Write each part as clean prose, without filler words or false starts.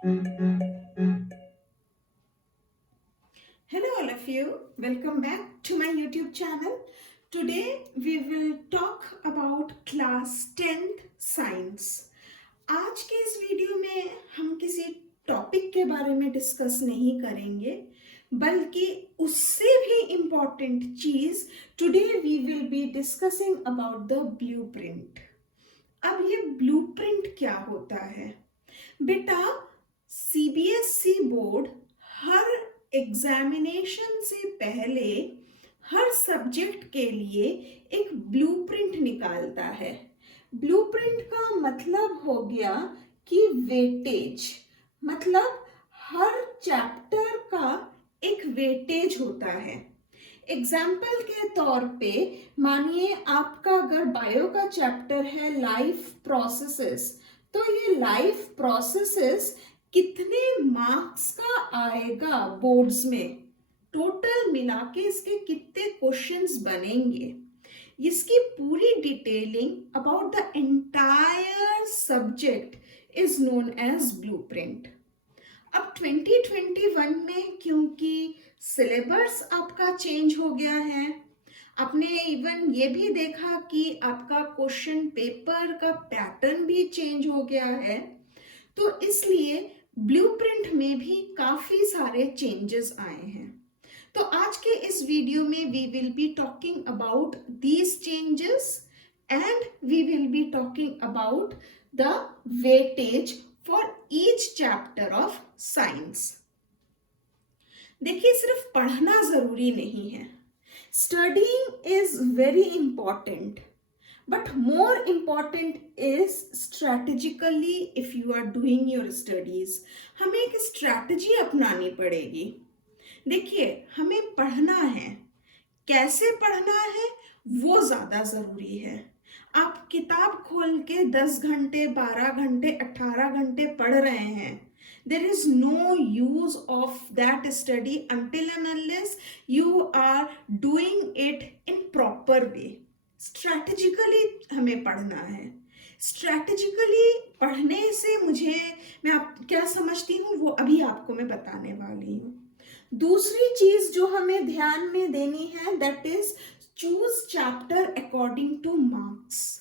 Hello, all of you. Welcome back to my YouTube channel. Today we will talk about class 10th science. आज के इस video में हम किसी topic के बारे में डिस्कस नहीं करेंगे, बल्कि उससे भी इम्पॉर्टेंट चीज today we will be discussing about the blueprint. अब ये ब्लूप्रिंट क्या होता है? बेटा, सीबीएसई बोर्ड हर एग्जामिनेशन से पहले हर सब्जेक्ट के लिए एक ब्लूप्रिंट निकालता है। ब्लूप्रिंट का मतलब हो गया कि वेटेज, मतलब हर चैप्टर का एक वेटेज होता है। एग्जाम्पल के तौर पे मानिए आपका अगर बायो का चैप्टर है लाइफ प्रोसेसेस, तो ये लाइफ प्रोसेसेस कितने मार्क्स का आएगा बोर्ड्स में, टोटल मिला के इसके कितने क्वेश्चंस बनेंगे, इसकी पूरी detailing about the entire subject is known as blueprint. अब 2021 में क्योंकि सिलेबस आपका चेंज हो गया है, आपने इवन ये भी देखा कि आपका क्वेश्चन पेपर का पैटर्न भी चेंज हो गया है, तो इसलिए ब्लूप्रिंट में भी काफी सारे चेंजेस आए हैं। तो आज के इस वीडियो में we will be talking about these changes and we will be talking about the weightage for each chapter of science. देखिए, सिर्फ पढ़ना जरूरी नहीं है। Studying is very important, but more important is strategically if you are doing your studies, हमें एक strategy अपनानी पड़ेगी। देखिए, हमें पढ़ना है, कैसे पढ़ना है वो ज्यादा जरूरी है। आप किताब खोल के 10 घंटे 12 घंटे 18 घंटे पढ़ रहे हैं, there is no use of that study until and unless you are doing it in proper way। Strategically हमें पढ़ना है। स्ट्रैटेजिकली पढ़ने से मैं आप क्या समझती हूँ वो अभी आपको मैं बताने वाली हूँ। दूसरी चीज जो हमें ध्यान में देनी है, that is choose chapter according two marks.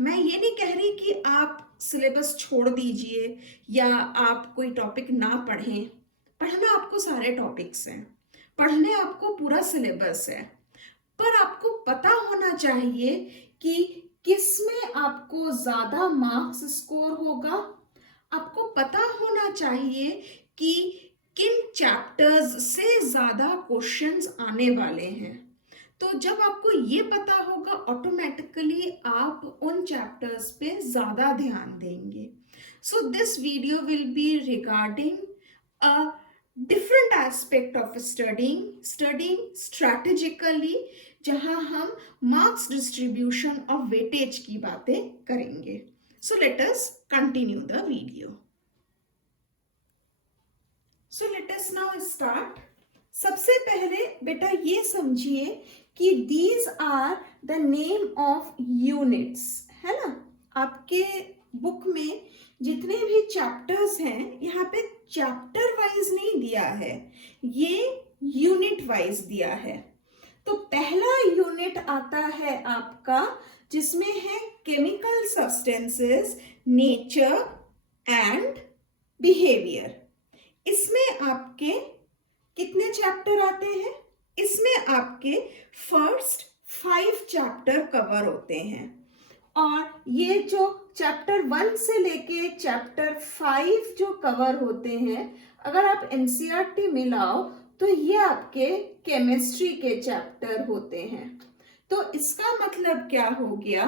मैं ये नहीं कह रही कि आप सिलेबस छोड़ दीजिए या आप कोई टॉपिक ना पढ़ें। पढ़ना आपको सारे टॉपिक्स हैं, पढ़ने आपको पूरा सिलेबस है, पर आपको पता होना चाहिए कि किस में आपको ज्यादा मार्क्स स्कोर होगा। आपको पता होना चाहिए कि किन चैप्टर्स से ज्यादा क्वेश्चंस आने वाले हैं। तो जब आपको ये पता होगा, ऑटोमेटिकली आप उन चैप्टर्स पे ज्यादा ध्यान देंगे। So this video will be regarding a different aspect of studying strategically, जहां हम मार्क्स डिस्ट्रीब्यूशन ऑफ वेटेज की बातें करेंगे। So let us continue the video. So let us now start. सबसे पहले बेटा ये समझिए कि these are the name of units, है ना। आपके बुक में जितने भी चैप्टर्स हैं, यहाँ पे चैप्टर वाइज नहीं दिया है, ये यूनिट वाइज दिया है। तो पहला यूनिट आता है आपका जिसमें है chemical substances, nature and behaviour. इसमें आपके कितने चैप्टर आते हैं? इसमें आपके फर्स्ट 5 चैप्टर कवर होते हैं, और ये जो चैप्टर 1 से लेके चैप्टर 5 जो कवर होते हैं, अगर आप एनसीईआरटी मिलाओ तो ये आपके केमिस्ट्री के चैप्टर होते हैं। तो इसका मतलब क्या हो गया,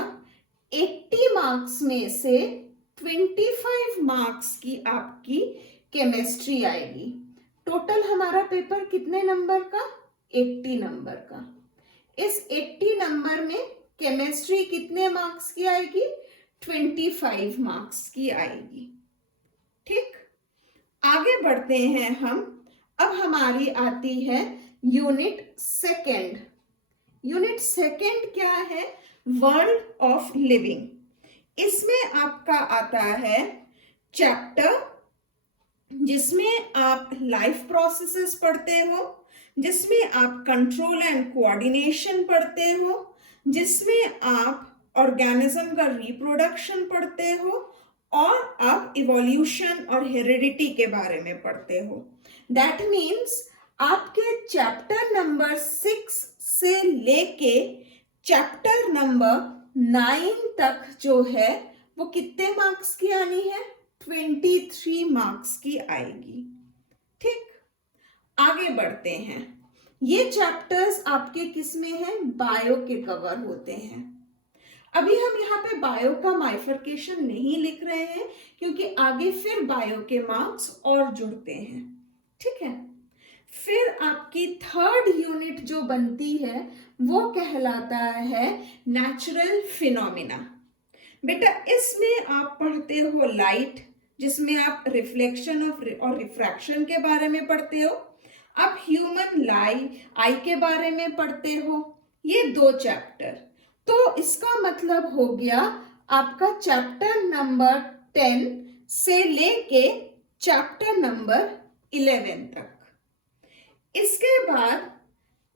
80 मार्क्स में से 25 मार्क्स की आपकी केमिस्ट्री आएगी। टोटल हमारा पेपर कितने नंबर का? 80 नंबर का। इस 80 नंबर में केमिस्ट्री कितने मार्क्स की आएगी? 25 मार्क्स की आएगी। ठीक, आगे बढ़ते हैं हम। अब हमारी आती है यूनिट सेकेंड। यूनिट सेकेंड क्या है? World of living. इसमें आपका आता है चैप्टर जिसमें आप लाइफ प्रोसेसेस पढ़ते हो, जिसमें आप कंट्रोल एंड कोऑर्डिनेशन पढ़ते हो, जिसमें आप ऑर्गेनिज्म का रिप्रोडक्शन पढ़ते हो और आप इवोल्यूशन और हेरिडिटी के बारे में पढ़ते हो। दैट मीन्स आपके चैप्टर नंबर 6 से लेके चैप्टर नंबर 9 तक जो है वो कितने मार्क्स की आनी है? 23 मार्क्स की आएगी। ठीक, आगे बढ़ते हैं। ये चैप्टर्स आपके किस में हैं? बायो के कवर होते हैं। अभी हम यहाँ पे बायो का बाइफरकेशन नहीं लिख रहे हैं क्योंकि आगे फिर बायो के मार्क्स और जुड़ते हैं। ठीक है, फिर आपकी थर्ड यूनिट जो बनती है वो कहलाता है नेचुरल फिनोमिना। बेटा इसमें आप पढ़ते हो लाइट, जिसमें आप रिफ्लेक्शन और रिफ्रैक्शन के बारे में पढ़ते हो। आप ह्यूमन आई के बारे में पढ़ते हो। ये 2 चैप्टर। तो इसका मतलब हो गया आपका चैप्टर नंबर 10 से लेके चैप्टर नंबर 11 तक। इसके बाद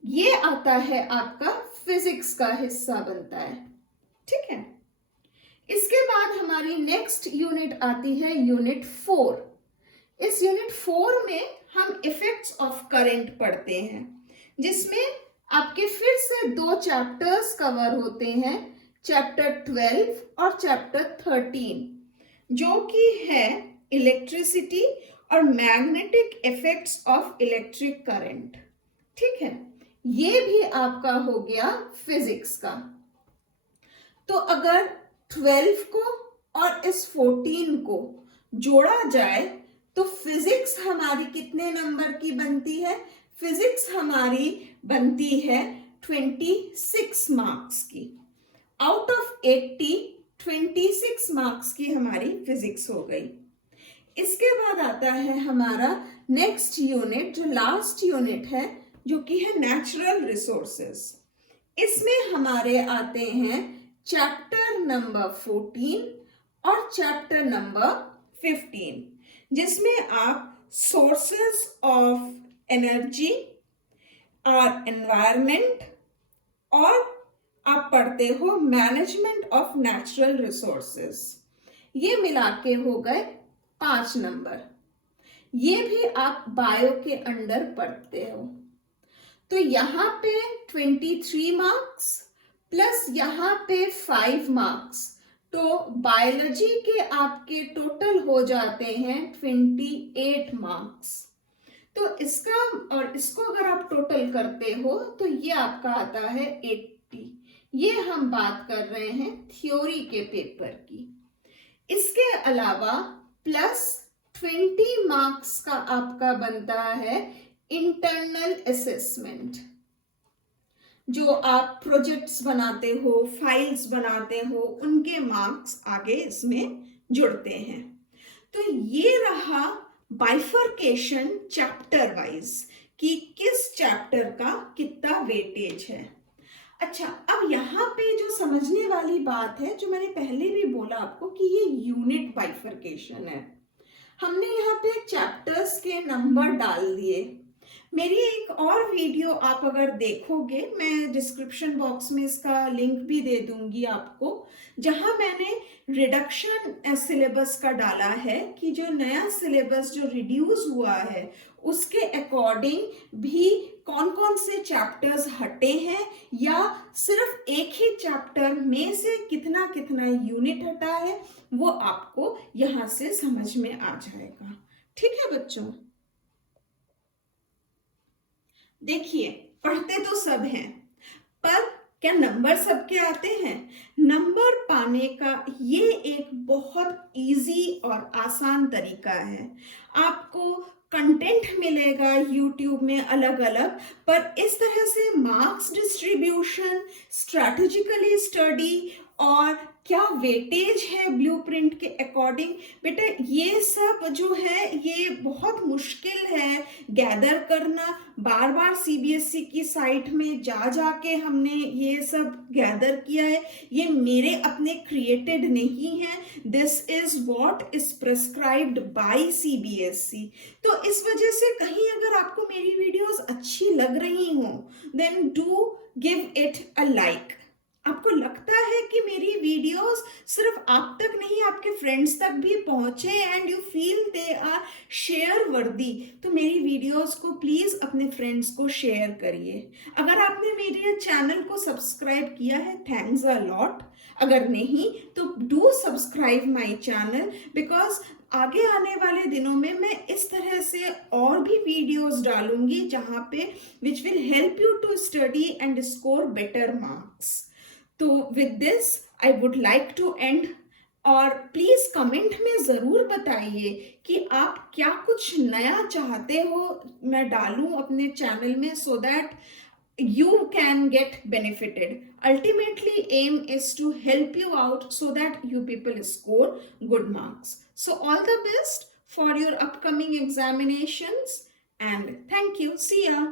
ये आता है आपका फिजिक्स का हिस्सा बनता है। ठीक है, इसके बाद हमारी नेक्स्ट यूनिट आती है यूनिट 4। इस यूनिट 4 में हम इफेक्ट्स ऑफ करंट पढ़ते हैं, जिसमें आपके फिर से 2 चैप्टर्स कवर होते हैं, चैप्टर 12 और चैप्टर 13, जो कि है इलेक्ट्रिसिटी और magnetic effects of electric current. ठीक है, ये भी आपका हो गया फिजिक्स का। तो अगर 12 को और इस 14 को जोड़ा जाए तो फिजिक्स हमारी कितने नंबर की बनती है? फिजिक्स हमारी बनती है 26 मार्क्स की। आउट ऑफ 80 26 मार्क्स की हमारी फिजिक्स हो गई। इसके बाद आता है हमारा नेक्स्ट यूनिट, जो लास्ट यूनिट है, जो कि है नेचुरल रिसोर्सेस। इसमें हमारे आते हैं चैप्टर नंबर 14 और चैप्टर नंबर 15, जिसमें आप सोर्सेस ऑफ एनर्जी और एनवायरनमेंट और आप पढ़ते हो मैनेजमेंट ऑफ नेचुरल रिसोर्सेस। ये मिला के हो गए 5 नंबर। ये भी आप बायो के अंडर पढ़ते हो। तो यहाँ पे 23 मार्क्स प्लस यहाँ पे 5 मार्क्स, तो बायोलॉजी के आपके टोटल हो जाते हैं 28 मार्क्स। तो इसका और इसको अगर आप टोटल करते हो तो ये आपका आता है 80। ये हम बात कर रहे हैं थ्योरी के पेपर की। इसके अलावा प्लस 20 मार्क्स का आपका बनता है इंटरनल असेसमेंट। जो आप प्रोजेक्ट्स बनाते हो, फाइल्स बनाते हो, उनके मार्क्स आगे इसमें जुड़ते हैं। तो ये रहा बाइफरकेशन चैप्टर वाइज कि किस चैप्टर का कितना वेटेज है। अच्छा, अब यहाँ पे जो समझने वाली बात है, जो मैंने पहले भी बोला आपको कि ये यूनिट बाइफरकेशन है। हमने यहाँ पे चैप्टर्स के नंबर डाल दिए। मेरी एक और वीडियो आप अगर देखोगे, मैं डिस्क्रिप्शन बॉक्स में इसका लिंक भी दे दूंगी आपको, जहां मैंने रिडक्शन सिलेबस का डाला है कि जो नया सिलेबस जो रिड्यूस हुआ है उसके अकॉर्डिंग भी कौन कौन से चैप्टर्स हटे हैं, या सिर्फ एक ही चैप्टर में से कितना कितना यूनिट हटा है, वो आपको यहां से समझ में आ जाएगा। ठीक है बच्चों, देखिए पढ़ते तो सब हैं, पर क्या नंबर सबके आते हैं? नंबर पाने का ये एक बहुत इजी और आसान तरीका है। आपको कंटेंट मिलेगा यूट्यूब में अलग अलग, पर इस तरह से मार्क्स डिस्ट्रीब्यूशन, स्ट्रैटेजिकली स्टडी और क्या वेटेज है ब्लूप्रिंट के अकॉर्डिंग। बेटा ये सब जो है ये बहुत मुश्किल है गैदर करना। बार बार सीबीएसई की साइट में जा जाके हमने ये सब गैदर किया है। ये मेरे अपने क्रिएटेड नहीं है, this is what is prescribed bye CBSE. तो इस वजह से कहीं अगर आपको मेरी वीडियोस अच्छी लग रही हो then do give it a like. आपको लगता है कि मेरी वीडियोस सिर्फ आप तक नहीं आपके फ्रेंड्स तक भी पहुंचे and you feel they are share worthy, तो मेरी वीडियोस को प्लीज अपने फ्रेंड्स को शेयर करिए। अगर आपने मेरे चैनल को सब्सक्राइब किया है थैंक्स अ लॉट, अगर नहीं तो do subscribe my channel because आगे आने वाले दिनों में मैं इस तरह से और भी वीडियोस डालूंगी जहां पे which will help you to study and score better marks. तो with this I would like to end, और प्लीज कमेंट में जरूर बताइए कि आप क्या कुछ नया चाहते हो मैं डालूं अपने चैनल में so that you can get benefited. Ultimately aim is to help you out so that you people score good marks. So all the best for your upcoming examinations and thank you. See ya.